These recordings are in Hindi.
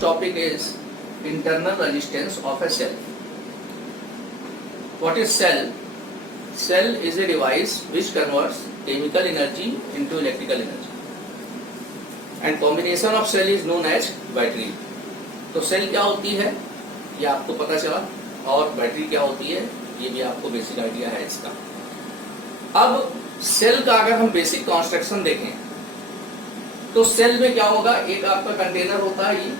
next topic is internal resistance of a cell. What is cell? Cell is a device which converts chemical energy into electrical energy. And combination of cell is known as battery. तो सेल क्या होती है ये आपको पता चला, और बैटरी क्या होती है ये भी आपको बेसिक आइडिया है इसका। अब सेल का अगर हम बेसिक कंस्ट्रक्शन देखें तो सेल में क्या होगा, एक आपका कंटेनर होता है ये,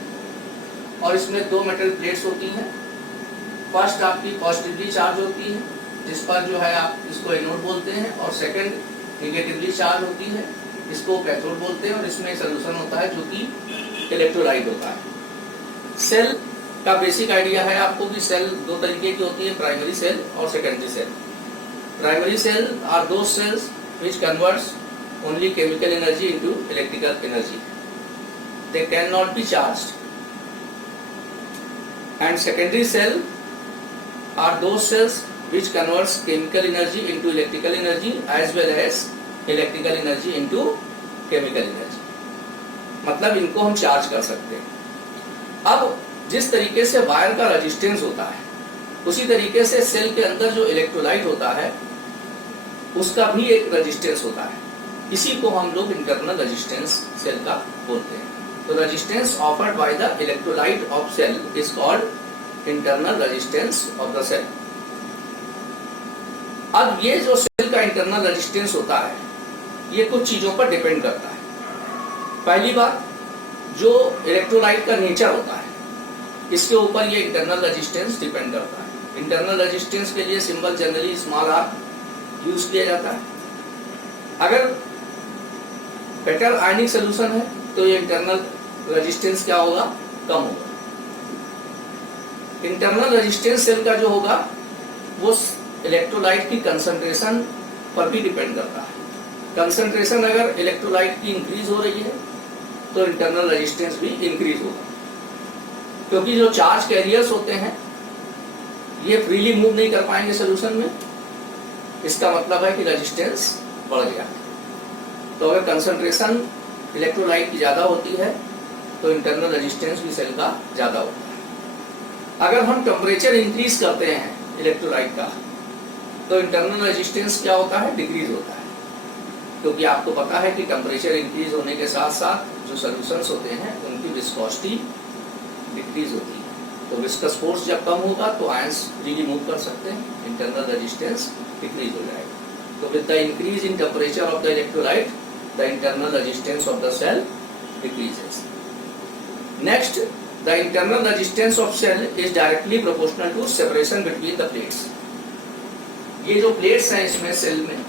और इसमें दो मेटल प्लेट्स होती हैं। फर्स्ट आपकी पॉजिटिवली चार्ज होती है जिस पर जो है आप इसको एनोड बोलते हैं, और सेकंड निगेटिवली चार्ज होती है इसको कैथोड बोलते हैं, और इसमें सॉल्यूशन होता है जो कि इलेक्ट्रोलाइट होता है। सेल का बेसिक आइडिया है आपको कि सेल दो तरीके की होती है, प्राइमरी सेल और secondary cell. Primary cell are those cells which converts only chemical energy into electrical energy. They cannot be charged. And secondary cell are those cells which converts chemical energy into electrical energy as well as electrical energy into chemical energy. मतलब इनको हम चार्ज कर सकते हैं। अब जिस तरीके से वायर का रेजिस्टेंस होता है उसी तरीके से सेल के अंदर जो इलेक्ट्रोलाइट होता है उसका भी एक रेजिस्टेंस होता है। इसी को हम लोग इंटरनल रेजिस्टेंस सेल का बोलते हैं। तो resistance offered by the electrolyte of cell is called internal resistance of the cell. अब ये जो सेल का इंटरनल रेजिस्टेंस होता है ये कुछ चीजों पर डिपेंड करता है। पहली बात, जो इलेक्ट्रोलाइट का नेचर होता है इसके ऊपर ये इंटरनल रेजिस्टेंस डिपेंड करता है। इंटरनल रेजिस्टेंस के लिए symbol generally small R use किया जाता है। अगर बेटर आयनिक सोल्यूशन है तो ये इंटरनल रेजिस्टेंस क्या होगा, कम होगा। इंटरनल रेजिस्टेंस सेल का जो होगा वो इलेक्ट्रोलाइट की कंसंट्रेशन पर भी डिपेंड करता है। कंसंट्रेशन अगर इलेक्ट्रोलाइट की इंक्रीज हो रही है तो इंटरनल रेजिस्टेंस भी इंक्रीज होगा, क्योंकि जो चार्ज कैरियर्स होते हैं ये फ्रीली मूव नहीं कर पाएंगे सोल्यूशन में। इसका मतलब है कि रेजिस्टेंस बढ़ गया। तो अगर कंसंट्रेशन इलेक्ट्रोलाइट की ज्यादा होती है तो इंटरनल रेजिस्टेंस भी सेल का ज्यादा होता है। अगर हम टेम्परेचर इंक्रीज करते हैं इलेक्ट्रोलाइट का तो इंटरनल रेजिस्टेंस क्या होता है, डिक्रीज होता है, क्योंकि आपको पता है कि टेम्परेचर इंक्रीज होने के साथ साथ जो सॉल्यूशंस होते हैं उनकी विस्कोसिटी डिक्रीज होती है। तो विस्कस फोर्स जब कम होगा तो आयंस फ्रीली मूव कर सकते हैं, इंटरनल रेजिस्टेंस डिक्रीज हो जाएगा। तो with the increase in temperature of the electrolyte the internal resistance of the cell decreases. Next, the internal resistance of cell is directly proportional to separation between the plates. ये जो प्लेट्स हैं इसमें सेल में,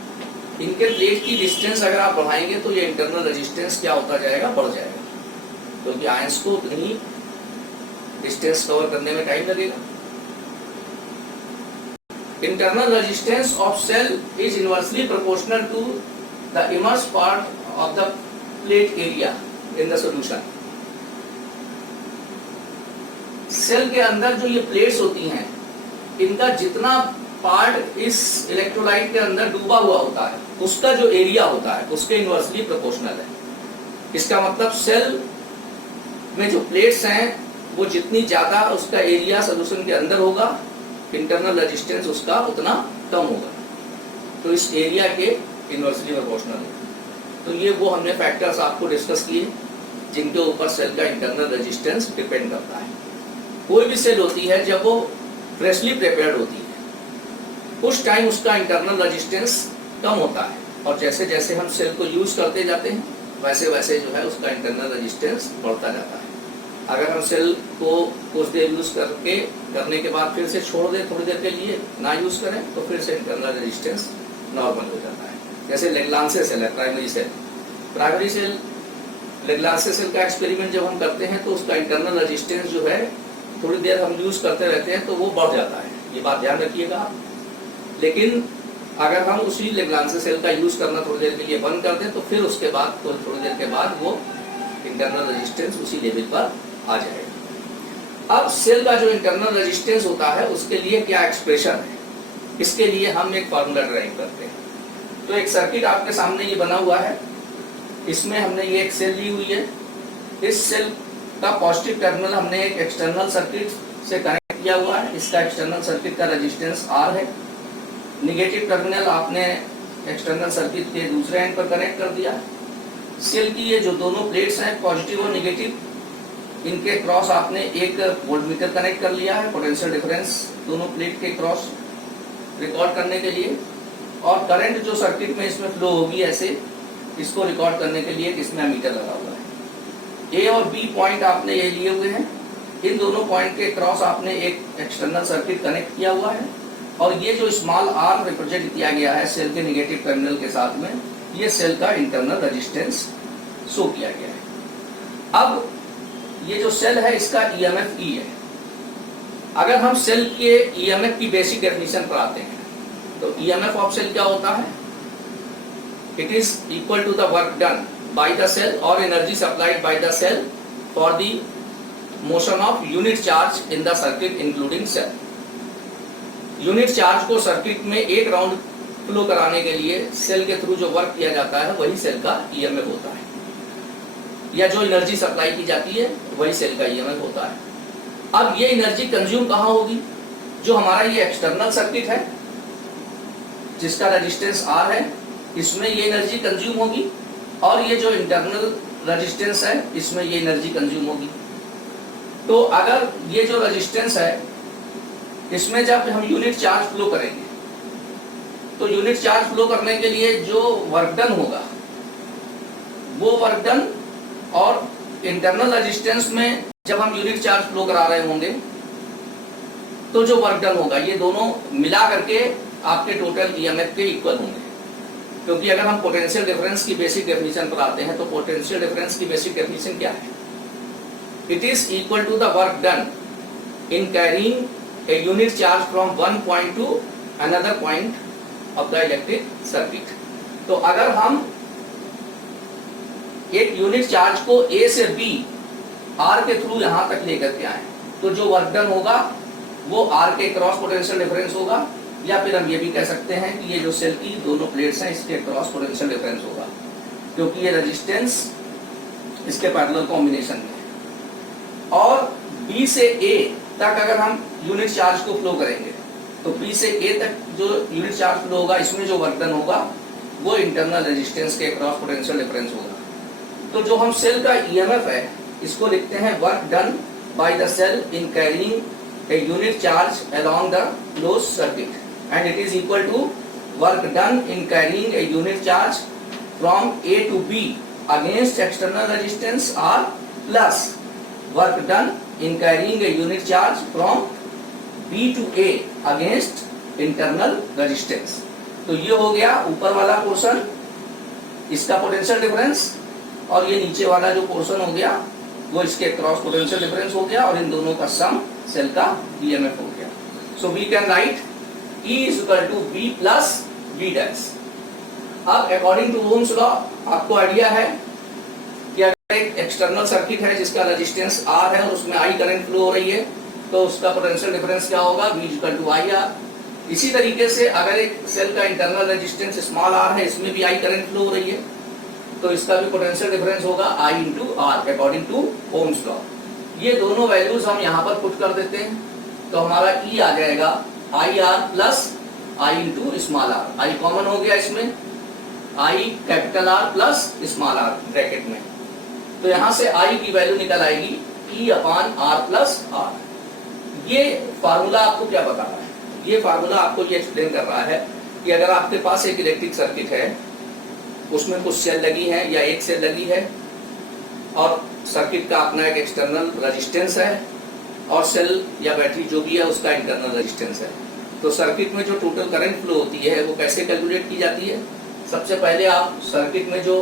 इनके प्लेट की डिस्टेंस अगर आप बढ़ाएंगे तो ये इंटरनल रेजिस्टेंस क्या होता जाएगा, बढ़ जाएगा, क्योंकि आयंस को उतनी डिस्टेंस कवर करने में टाइम लगेगा। Internal resistance of cell is inversely proportional to the immersed part of the plate area in the solution. Cell के अंदर जो ये प्लेट्स होती हैं इनका जितना पार्ट इस इलेक्ट्रोलाइट के अंदर डूबा हुआ होता है उसका जो एरिया होता है उसके इनवर्सली प्रोपोर्शनल है। इसका मतलब सेल में जो प्लेट्स हैं वो जितनी ज्यादा उसका एरिया सोल्यूशन के अंदर होगा इंटरनल रेजिस्टेंस उसका उतना कम होगा। तो इस एरिया के इनवर्सली प्रोपोर्शनल है। तो ये वो हमने फैक्टर्स आपको डिस्कस किए जिनके ऊपर सेल का इंटरनल रेजिस्टेंस डिपेंड करता है। कोई भी सेल होती है जब वो फ्रेशली प्रिपेयर्ड होती है उस टाइम उसका इंटरनल रेजिस्टेंस कम होता है, और जैसे जैसे हम सेल को यूज करते जाते हैं वैसे वैसे जो है उसका इंटरनल रेजिस्टेंस बढ़ता जाता है। अगर हम सेल को कुछ देर यूज करने के बाद फिर से छोड़ दें थोड़ी देर के लिए ना यूज करें तो फिर से इंटरनल रेजिस्टेंस नॉर्मल हो जाता है। जैसे लेग्रांजे सेल है प्राइमरी सेल लेग्रांजे सेल का एक्सपेरिमेंट जब हम करते हैं तो उसका इंटरनल रेजिस्टेंस जो है थोड़ी देर हम यूज करते रहते हैं तो वो बढ़ जाता है, ये बात ध्यान रखिएगा। लेकिन अगर हम उसी लेग्रांजे सेल का यूज करना थोड़ी देर के लिए बंद कर दें तो फिर उसके बाद थोड़ी देर के बाद वो इंटरनल रेजिस्टेंस उसी लेवल पर आ जाएगा। अब सेल का जो इंटरनल रेजिस्टेंस होता है उसके लिए क्या एक्सप्रेशन है, इसके लिए हम एक फॉर्मूला ड्राइव करते हैं। तो एक सर्किट आपके सामने ये बना हुआ है, इसमें हमने ये एक सेल ली हुई है। इस सेल का पॉजिटिव टर्मिनल हमने एक एक्सटर्नल सर्किट से कनेक्ट किया हुआ है, इसका एक्सटर्नल सर्किट का रेजिस्टेंस R है। निगेटिव टर्मिनल आपने एक्सटर्नल सर्किट के दूसरे एंड पर कनेक्ट कर दिया। सेल की ये जो दोनों प्लेट्स हैं पॉजिटिव और निगेटिव, इनके क्रॉस आपने एक वोल्टमीटर कनेक्ट कर लिया है पोटेंशियल डिफरेंस दोनों प्लेट के क्रॉस रिकॉर्ड करने के लिए, और करंट जो सर्किट में इसमें फ्लो होगी ऐसे इसको रिकॉर्ड करने के लिए इसमें एमीटर लगा हुआ है। ए और बी पॉइंट आपने ये लिए हुए हैं, इन दोनों पॉइंट के क्रॉस आपने एक एक्सटर्नल सर्किट कनेक्ट किया हुआ है, और ये जो स्मॉल r रिप्रेजेंट किया गया है सेल के नेगेटिव टर्मिनल के साथ में, ये सेल का इंटरनल रेजिस्टेंस शो किया गया है। अब ये जो सेल है इसका ईएमएफ ई है। अगर हम सेल के ईएमएफ की बेसिक डेफिनेशन पर आते हैं तो ईएमएफ ऑफ सेल क्या होता है? It is equal to the work done by the cell और energy supplied by the cell for the motion of unit charge in the circuit including cell. Unit charge को सर्किट में एक राउंड फ्लो कराने के लिए सेल के थ्रू जो वर्क किया जाता है वही सेल का ईएमएफ होता है, या जो एनर्जी सप्लाई की जाती है वही सेल का ईएमएफ होता है। अब ये एनर्जी कंज्यूम कहाँ होगी? जो हमारा ये एक्सटर्नल सर्किट है जिसका रेजिस्टेंस R है, इसमें ये एनर्जी कंज्यूम होगी, और ये जो इंटरनल रेजिस्टेंस है इसमें ये एनर्जी कंज्यूम होगी। तो अगर ये जो रेजिस्टेंस है इसमें जब हम यूनिट चार्ज फ्लो करेंगे तो यूनिट चार्ज फ्लो करने के लिए जो वर्क डन होगा वो वर्क डन, और इंटरनल रेजिस्टेंस में जब हम यूनिट चार्ज फ्लो करा रहे होंगे तो जो वर्क डन होगा ये दोनों मिला करके आपके टोटल ईएमएफ के इक्वल होंगे। क्योंकि अगर हम पोटेंशियल डिफरेंस की बेसिक डेफिनेशन पर आते हैं तो पोटेंशियल डिफरेंस की बेसिक डेफिनेशन क्या है? It is equal to the work done in carrying a unit charge from one point to another point of the electric circuit. तो अगर हम एक यूनिट चार्ज को ए से बी आर के थ्रू यहां तक लेकर के आए तो जो वर्क डन होगा वो आर के क्रॉस पोटेंशियल डिफरेंस होगा, या फिर हम ये भी कह सकते हैं कि ये जो सेल की दोनों प्लेट्स हैं इसके क्रॉस पोटेंशियल डिफरेंस होगा, क्योंकि ये रेजिस्टेंस इसके पैरेलल कॉम्बिनेशन में है। और बी से ए तक अगर हम यूनिट चार्ज को फ्लो करेंगे तो बी से ए तक जो यूनिट चार्ज फ्लो होगा इसमें जो वर्क डन होगा वो इंटरनल रेजिस्टेंस के क्रॉस पोटेंशियल डिफरेंस होगा। तो जो हम सेल का ईएमएफ है इसको लिखते हैं work done by the cell in carrying a unit charge along the close circuit, and it is equal to work done in carrying a unit charge from A to B against external resistance R plus work done in carrying a unit charge from B to A against internal resistance। तो ये हो गया ऊपर वाला पोर्शन इसका पोटेंशियल डिफरेंस, और ये नीचे वाला जो पोर्शन हो गया वो इसके क्रॉस पोटेंशियल डिफरेंस हो गया, और इन दोनों का सम सेल का ईएमएफ हो गया। So we can write E is equal to B plus V dash। अब अकॉर्डिंग टू ओम्स लॉ आपको आइडिया है कि अगर एक एक्सटर्नल सर्किट है जिसका रेजिस्टेंस R है और उसमें I करंट फ्लो हो रही है तो उसका पोटेंशियल डिफरेंस क्या होगा? V is equal to IR। इसी तरीके से अगर एक सेल का इंटरनल रेजिस्टेंस स्मॉल r है इसमें भी I करंट फ्लो हो रही है तो इसका भी पोटेंशियल डिफरेंस होगा I into R according to Ohm's law. ये दोनों वैल्यूज हम यहाँ पर पुट कर देते हैं तो हमारा E आ जाएगा IR plus I into small r। I common हो गया इसमें, I capital R plus small r bracket में, तो यहाँ से I की वैल्यू निकल आएगी E upon R plus R। ये फार्मूला आपको क्या बता रहा है? ये फार्मूला आपको ये एक्सप्लेन कर रहा है कि अगर आपके पास एक इलेक्ट्रिक सर्किट है उसमें कुछ सेल लगी है या एक सेल लगी है और सर्किट का अपना एक एक्सटर्नल रेजिस्टेंस है और सेल या बैटरी जो भी है उसका इंटरनल रेजिस्टेंस है, तो सर्किट में जो टोटल करंट फ्लो होती है वो कैसे कैलकुलेट की जाती है? सबसे पहले आप सर्किट में जो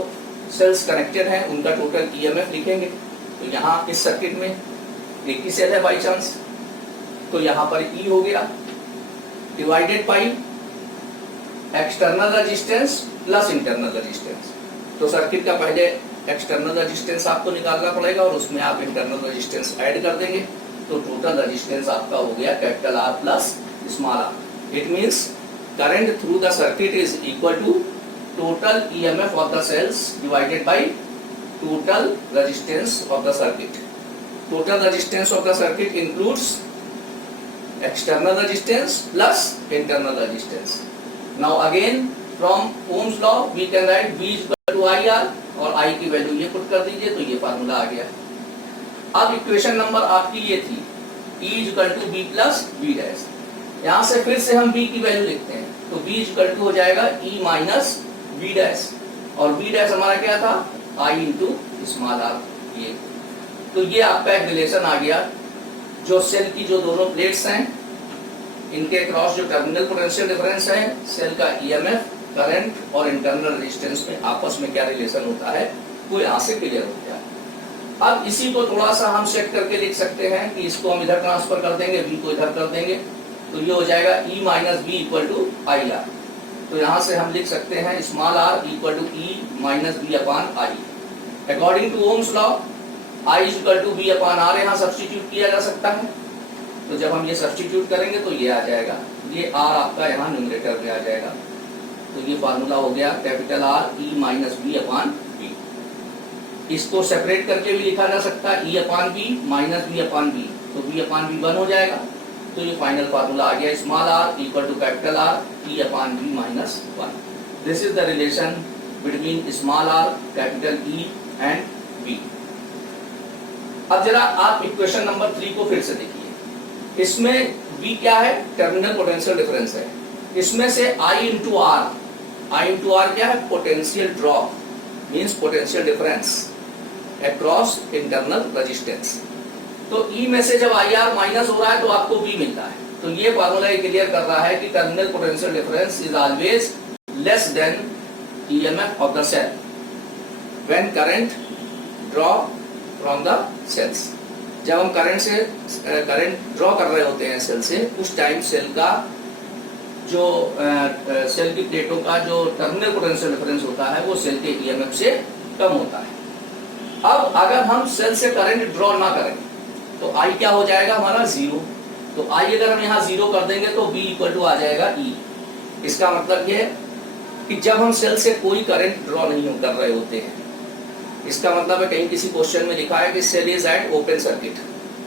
सेल्स कनेक्टेड हैं उनका टोटल ईएमएफ लिखेंगे। तो यहाँ इस सर्किट में एक ही सेल है बाई चांस, तो यहाँ पर ई हो गया divided by external resistance plus internal resistance. तो सर्किट का पहले एक्सटर्नल रेजिस्टेंस आपको निकालना पड़ेगा और उसमें आप इंटरनल रेजिस्टेंस ऐड कर देंगे तो टोटल रेजिस्टेंस आपका हो गया capital R plus small r। It means current through the circuit is equal to total EMF of the cells divided by total resistance of the circuit. total resistance of the circuit includes external resistance plus internal resistance. Now again from Ohm's law we can write V is equal to IR और I की वैल्यू ये पुट कर दीजिए तो ये फार्मूला आ गया। अब इक्वेशन नंबर आपकी ये थी E is equal to B plus V dash. यहाँ से फिर से हम B की वैल्यू लिखते हैं तो B is equal to हो जाएगा E माइनस V डैश और V डैश हमारा क्या था I इंटू स्मॉल r। ये तो ये आपका एक रिलेशन आ गया जो सेल की जो दोनों प्लेट्स हैं इनके क्रॉस जो टर्मिनल पोटेंशियल डिफरेंस है, सेल का ईएमएफ, करंट और इंटरनल रेजिस्टेंस में आपस में क्या रिलेशन होता है वो यहाँ से क्लियर हो गया। अब इसी को थोड़ा सा हम सेट करके लिख सकते हैं कि इसको हम इधर ट्रांसफर कर देंगे, v को इधर कर देंगे तो ये हो जाएगा E minus B equal to I R. तो यहाँ से हम लिख सकते हैं small r equal to E minus B upon I. According to Ohm's law I is equal to B upon R यहाँ सब्स्टिट्यूट किया जा सकता है। तो जब हम ये सब्स्टिट्यूट करेंगे तो ये आ जाएगा, ये r आपका यहाँ न्यूमरेटर में आ जाएगा। तो ये फार्मूला हो गया capital R E minus B upon B. इसको सेपरेट करके भी लिखा जा सकता है E upon B minus B upon B, तो बी अपॉन बी 1 हो जाएगा। तो ये फाइनल फार्मूला आ गया small r equal to capital R E upon B minus 1। This is the relation between small r capital E and B। अब जरा आप इक्वेशन नंबर 3 को फिर से देखिए। इसमें V क्या है, टर्मिनल पोटेंशियल डिफरेंस है। इसमें से I इंटू आर क्या है, potential drop means potential difference across internal resistance. तो E में से जब IR माइनस हो रहा है तो आपको V मिलता है। तो ये फार्मूला क्लियर कर रहा है कि terminal potential difference is always less than EMF of the cell when current draw from the cells. जब हम करंट ड्रॉ कर रहे होते हैं सेल से, उस टाइम सेल का जो सेल की प्लेटों का जो टर्मिनल पोटेंशियल डिफरेंस होता है वो सेल के ईएमएफ से कम होता है। अब अगर हम सेल से करंट ड्रॉ ना करें तो I क्या हो जाएगा हमारा 0। तो I अगर हम यहाँ 0 कर देंगे तो V इक्वल टू आ जाएगा E। इसका मतलब ये है कि जब हम सेल से कोई करंट ड्रॉ नहीं कर रहे होते हैं, इसका मतलब है कहीं किसी क्वेश्चन में लिखा है कि cell is at open circuit,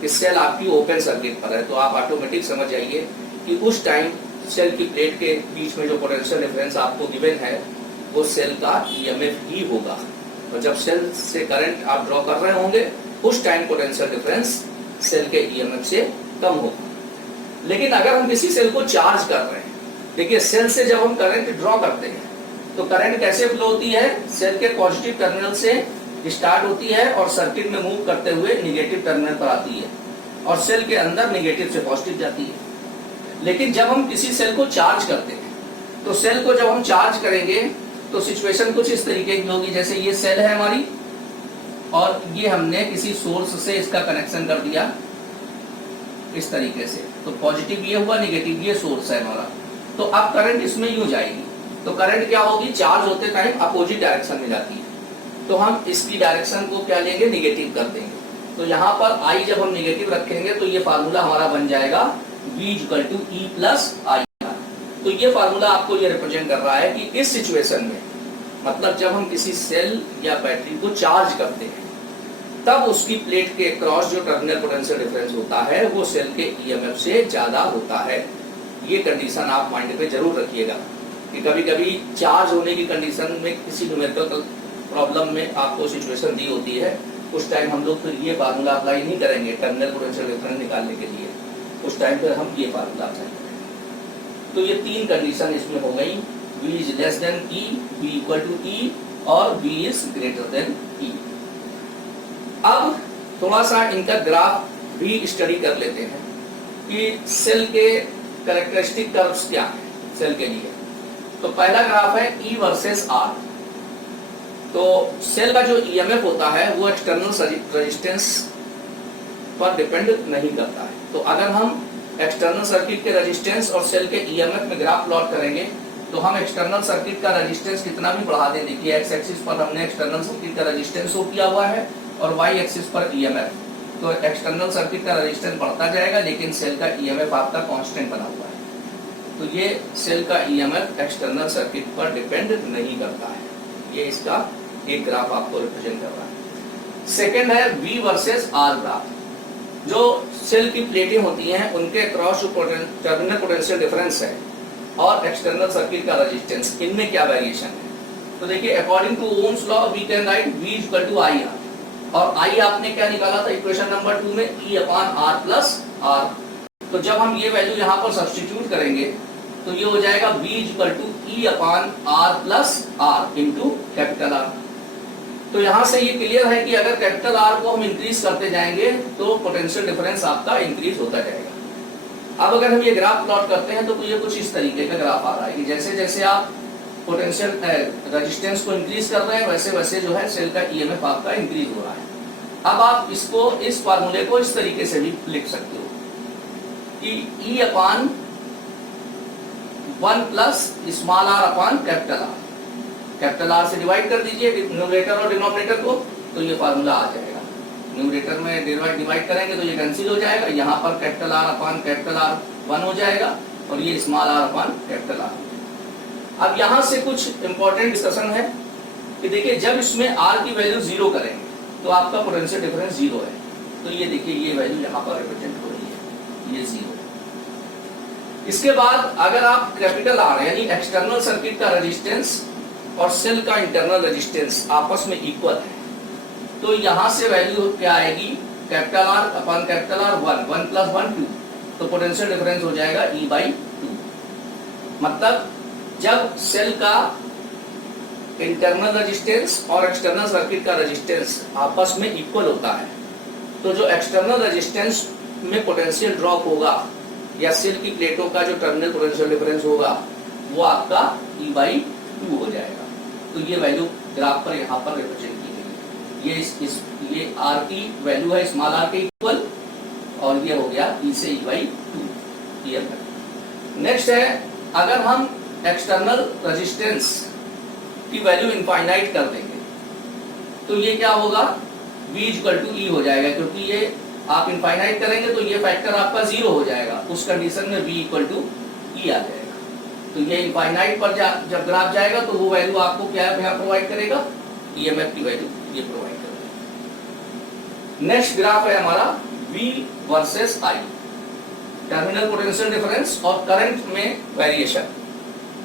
कि सेल आपकी ओपन सर्किट पर है, तो आप ऑटोमेटिक समझ जाइए कि उस टाइम सेल की प्लेट के बीच में जो पोटेंशियल डिफरेंस आपको गिवन है वो सेल का ईएमएफ ही होगा। और जब सेल से करंट आप ड्रॉ कर रहे होंगे उस टाइम पोटेंशियल डिफरेंस सेल के ईएमएफ से कम होगा। लेकिन अगर हम किसी सेल को चार्ज कर रहे हैं, देखिए सेल से जब हम करंट ड्रॉ करते हैं तो करंट कैसे फ्लो होती है, सेल के पॉजिटिव टर्मिनल से स्टार्ट होती है और सर्किट में मूव करते हुए निगेटिव टर्मिनल पर आती है और सेल के अंदर निगेटिव से पॉजिटिव जाती है। लेकिन जब हम किसी सेल को चार्ज करते हैं तो सेल को जब हम चार्ज करेंगे तो सिचुएशन कुछ इस तरीके की होगी, जैसे ये सेल है हमारी और ये हमने किसी सोर्स से इसका कनेक्शन कर दिया इस तरीके से, तो पॉजिटिव ये हुआ, निगेटिव ये सोर्स है हमारा। तो अब करंट इसमें यूं जाएगी, तो करंट क्या होगी, चार्ज होते टाइम अपोजिट डायरेक्शन में जाती है। तो हम इसकी डायरेक्शन को क्या लेंगे, निगेटिव कर देंगे। तो यहाँ पर I जब हम निगेटिव रखेंगे तो ये फार्मूला हमारा बन जाएगा V equal to E plus I R. तो ये फार्मूला आपको ये रिप्रेजेंट कर रहा है कि इस सिचुएशन में, मतलब जब हम किसी सेल या बैटरी को चार्ज करते हैं तब उसकी प्लेट के क्रॉस जो टर्मिनल पोटेंशियल डिफरेंस होता है वो सेल के ईएमएफ से ज्यादा होता है। ये कंडीशन आप माइंड में जरूर रखिएगा कि कभी कभी चार्ज होने की कंडीशन में किसी न्यूमेरिकल प्रॉब्लम में आपको सिचुएशन दी होती है, उस टाइम हम लोग फिर ये फार्मूला अप्लाई नहीं करेंगे टर्मिनल पोटेंशियल डिफरेंस निकालने के लिए, उस टाइम पर हम ये फार्मूला अप्लाई करेंगे। तो ये तीन कंडीशन इसमें हो गई, V is less than E, V equal to E और V is greater than E। अब थोड़ा सा इनका ग्राफ भी स्टडी कर लेते हैं कि सेल के कैरेक्टरिस्टिक कर्व्स क्या है सेल के लिए। तो पहला ग्राफ है E वर्सेस R। तो सेल का जो ईएमएफ होता है वो एक्सटर्नल रेजिस्टेंस पर डिपेंड नहीं करता है। तो अगर हम एक्सटर्नल सर्किट के रेजिस्टेंस और सेल के ईएमएफ में ग्राफ प्लॉट करेंगे तो हम एक्सटर्नल सर्किट का रेजिस्टेंस कितना भी बढ़ा दें, देखिए एक्स एक्सिस पर हमने एक्सटर्नल सर्किट का रेजिस्टेंस शो किया हुआ है और वाई एक्सिस पर ईएमएफ। तो एक्सटर्नल सर्किट का रेजिस्टेंस बढ़ता जाएगा लेकिन सेल का ईएमएफ आपका कांस्टेंट बना हुआ है। तो ये सेल का ईएमएफ एक्सटर्नल सर्किट पर डिपेंड नहीं करता है। ये इसका एक ग्राफ आपको रिप्रेजेंट कर रहा है। सेकेंड है V वर्सेस R ग्राफ। जो सेल की प्लेटें होती हैं उनके अक्रॉस जो टर्मिनल पोटेंशियल डिफरेंस है और एक्सटर्नल सर्किट का रेजिस्टेंस, इनमें क्या वेरिएशन है। तो देखिए according to Ohm's law we can write V equal to I R, और आई आपने क्या निकाला था इक्वेशन नंबर 2 में, E upon R plus R। तो जब हम ये वैल्यू यहाँ पर सब्स्टिट्यूट करेंगे तो ये हो जाएगा V equal to E upon R plus R into capital R। तो यहाँ से ये क्लियर है कि अगर कैपिटल R को हम इंक्रीज करते जाएंगे तो पोटेंशियल डिफरेंस आपका इंक्रीज होता जाएगा। अब अगर हम ये ग्राफ प्लॉट करते हैं तो ये कुछ इस तरीके का ग्राफ आ रहा है कि जैसे जैसे आप पोटेंशियल रेजिस्टेंस को इंक्रीज कर रहे हैं वैसे वैसे जो है सेल का ईएमएफ आपका इंक्रीज हो रहा है। अब आप इसको इस फार्मूले को इस तरीके से भी लिख सकते हो कि E upon 1 plus small r upon capital R, capital R से डिवाइड कर दीजिए न्यूमरेटर और डिनोमिनेटर को, तो ये फार्मूला आ जाएगा। न्यूमरेटर में डिवाइड करेंगे तो ये कैंसिल हो जाएगा, यहाँ पर capital R upon capital R 1 हो जाएगा और ये small r upon capital R। अब यहाँ से कुछ इंपॉर्टेंट डिस्कशन है कि देखिए जब इसमें R की वैल्यू 0 करेंगे तो आपका पोटेंशियल डिफरेंस 0 है। तो ये देखिए ये वैल्यू यहाँ पर रिप्रेजेंट हो रही है, ये 0। इसके बाद अगर आप कैपिटल R यानी एक्सटर्नल सर्किट का रेजिस्टेंस और सेल का इंटरनल रेजिस्टेंस आपस में इक्वल है, तो यहाँ से वैल्यू क्या आएगी, capital R upon capital R 1 plus 1 2, तो पोटेंशियल डिफरेंस हो जाएगा E/2। मतलब जब सेल का इंटरनल रेजिस्टेंस और एक्सटर्नल सर्किट का रेजिस्टेंस आपस में इक्वल होता है तो जो एक्सटर्नल रेजिस्टेंस में पोटेंशियल ड्रॉप होगा या सेल की प्लेटों का जो टर्मिनल पोटेंशियल डिफरेंस होगा वो आपका E/2 हो जाएगा। तो ये वैल्यू ग्राफ पर यहाँ पर रिप्रेजेंट की गई है। ये R की वैल्यू है स्मॉल r के इक्वल और ये हो गया E से E/2 क्लियर है। नेक्स्ट है अगर हम एक्सटर्नल रेजिस्टेंस की वैल्यू इनफाइनाइट कर देंगे तो ये क्या होगा, V इक्वल टू E हो जाएगा, क्योंकि ये आप इनफाइनाइट करेंगे तो ये फैक्टर आपका 0 हो जाएगा, उस कंडीशन में V इक्वल टू E आ जाएगा। तो ये इनफाइनाइट पर जब ग्राफ जाएगा तो वो वैल्यू आपको क्या यहाँ प्रोवाइड करेगा, ईएमएफ की वैल्यू ये प्रोवाइड करेगा। नेक्स्ट ग्राफ है हमारा V versus I, terminal potential difference और करंट में वेरिएशन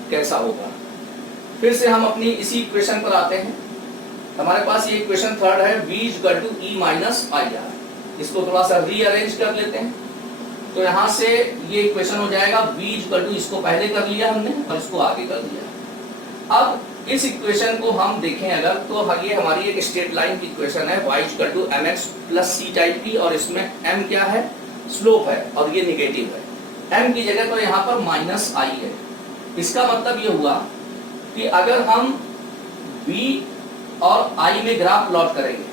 कैसा होगा। फिर से हम अपनी इसी इक्वेशन पर आते हैं। हमारे पास ये इक्वेशन थर्ड है V equal to E minus I R. इसको थोड़ा सा रीअरेंज कर लेते हैं तो यहाँ से ये इक्वेशन हो जाएगा V इक्वल टू, इसको पहले कर लिया हमने और इसको आगे कर दिया। अब इस इक्वेशन को हम देखें अगर तो ये हमारी एक स्ट्रेट लाइन की इक्वेशन है y equal to mx plus c type की, और इसमें m क्या है, स्लोप है और ये निगेटिव है। m की जगह पर यहाँ पर माइनस i है। इसका मतलब ये हुआ कि अगर हम V और I में ग्राफ प्लॉट करेंगे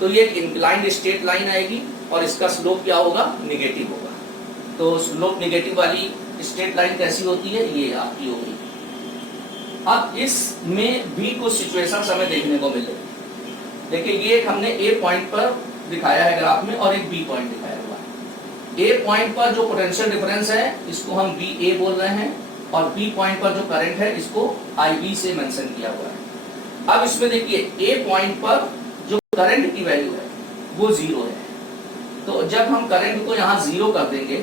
तो ये एक इंक्लाइंड स्ट्रेट लाइन आएगी और इसका स्लोप क्या होगा, निगेटिव होगा। तो स्लोप निगेटिव वाली स्ट्रेट लाइन कैसी होती है, ये आपकी होगी। अब इसमें भी कुछ सिचुएशंस हमें देखने को मिले। देखिए ये एक हमने A पॉइंट पर दिखाया है ग्राफ में और एक B पॉइंट दिखाया हुआ है। A पॉइंट पर जो पोटेंशियल डिफरेंस है इसको हम VA बोल रहे हैं और B पॉइंट पर जो करंट है इसको IB से मेंशन किया हुआ है। अब इसमें देखिए A पॉइंट पर जो करंट की वैल्यू है वो 0 है, तो जब हम करंट को यहाँ 0 कर देंगे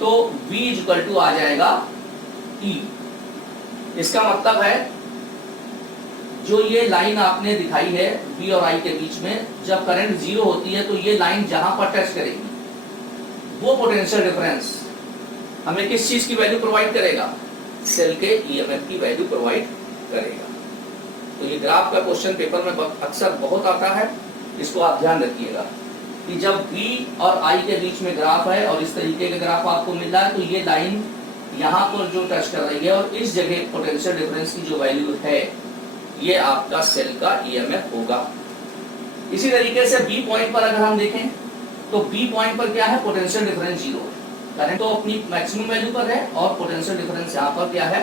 तो V इक्वल टू आ जाएगा E। इसका मतलब है जो ये लाइन आपने दिखाई है B और I के बीच में, जब करंट 0 होती है तो ये लाइन जहां पर टच करेगी वो पोटेंशियल डिफरेंस हमें किस चीज की वैल्यू प्रोवाइड करेगा, सेल के ईएमएफ की वैल्यू प्रोवाइड करेगा। तो ये ग्राफ का क्वेश्चन पेपर में अक्सर बहुत आता है, इसको आप ध्यान रखिएगा कि जब V और I के बीच में ग्राफ है और इस तरीके का ग्राफ आपको मिल रहा है तो ये लाइन यहाँ पर जो टच कर रही है और इस जगह पोटेंशियल डिफरेंस की जो वैल्यू है ये आपका सेल का ईएमएफ होगा। इसी तरीके से B पॉइंट पर अगर हम देखें तो B पॉइंट पर क्या है, पोटेंशियल डिफरेंस 0 है, करंट तो अपनी मैक्सिमम वैल्यू पर है और पोटेंशियल डिफरेंस यहाँ पर क्या है,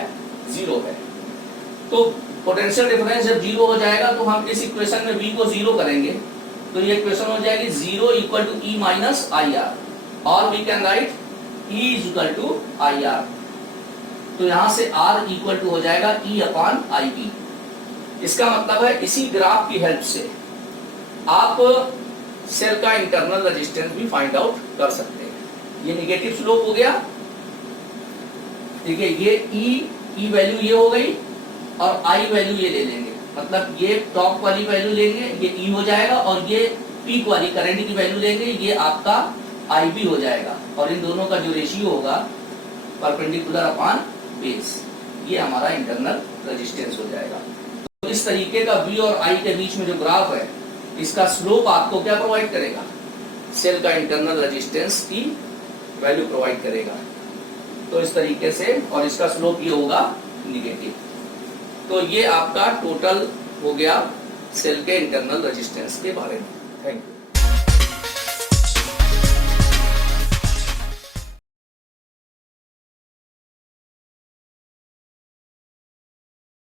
0 है। तो पोटेंशियल डिफरेंस जब 0 हो जाएगा तो हम इस इक्वेशन में V को 0 करेंगे तो ये इक्वेशन हो जाएगी 0 equal to E minus I R, और we can write E equal to I R. तो यहाँ से R इक्वल टू हो जाएगा E अपॉन आई बी। इसका मतलब है इसी ग्राफ की हेल्प से आप सेल का इंटरनल रेजिस्टेंस भी फाइंड आउट कर सकते हैं। ये निगेटिव स्लोप हो गया, ठीक है। ये ई वैल्यू ये हो गई और आई वैल्यू ये ले लेंगे, मतलब ये टॉप वाली वैल्यू लेंगे, ये ई हो जाएगा, और ये पीक वाली करंट की वैल्यू लेंगे, ये आपका आई भी हो जाएगा, और इन दोनों का जो रेशियो होगा परपेंडिकुलर अपॉन बेस, ये हमारा इंटरनल रेजिस्टेंस हो जाएगा। तो इस तरीके का V और I के बीच में जो ग्राफ है, इसका स्लोप आपको क्या प्रोवाइड करेगा? सेल का इंटरनल रेजिस्टेंस की वैल्यू प्रोवाइड करेगा। तो इस तरीके से, और इसका स्लोप ये होगा निगेटिव। तो ये आपका टोटल हो गया सेल के इंटरनल रेजिस्टेंस के बारे में। Thank you.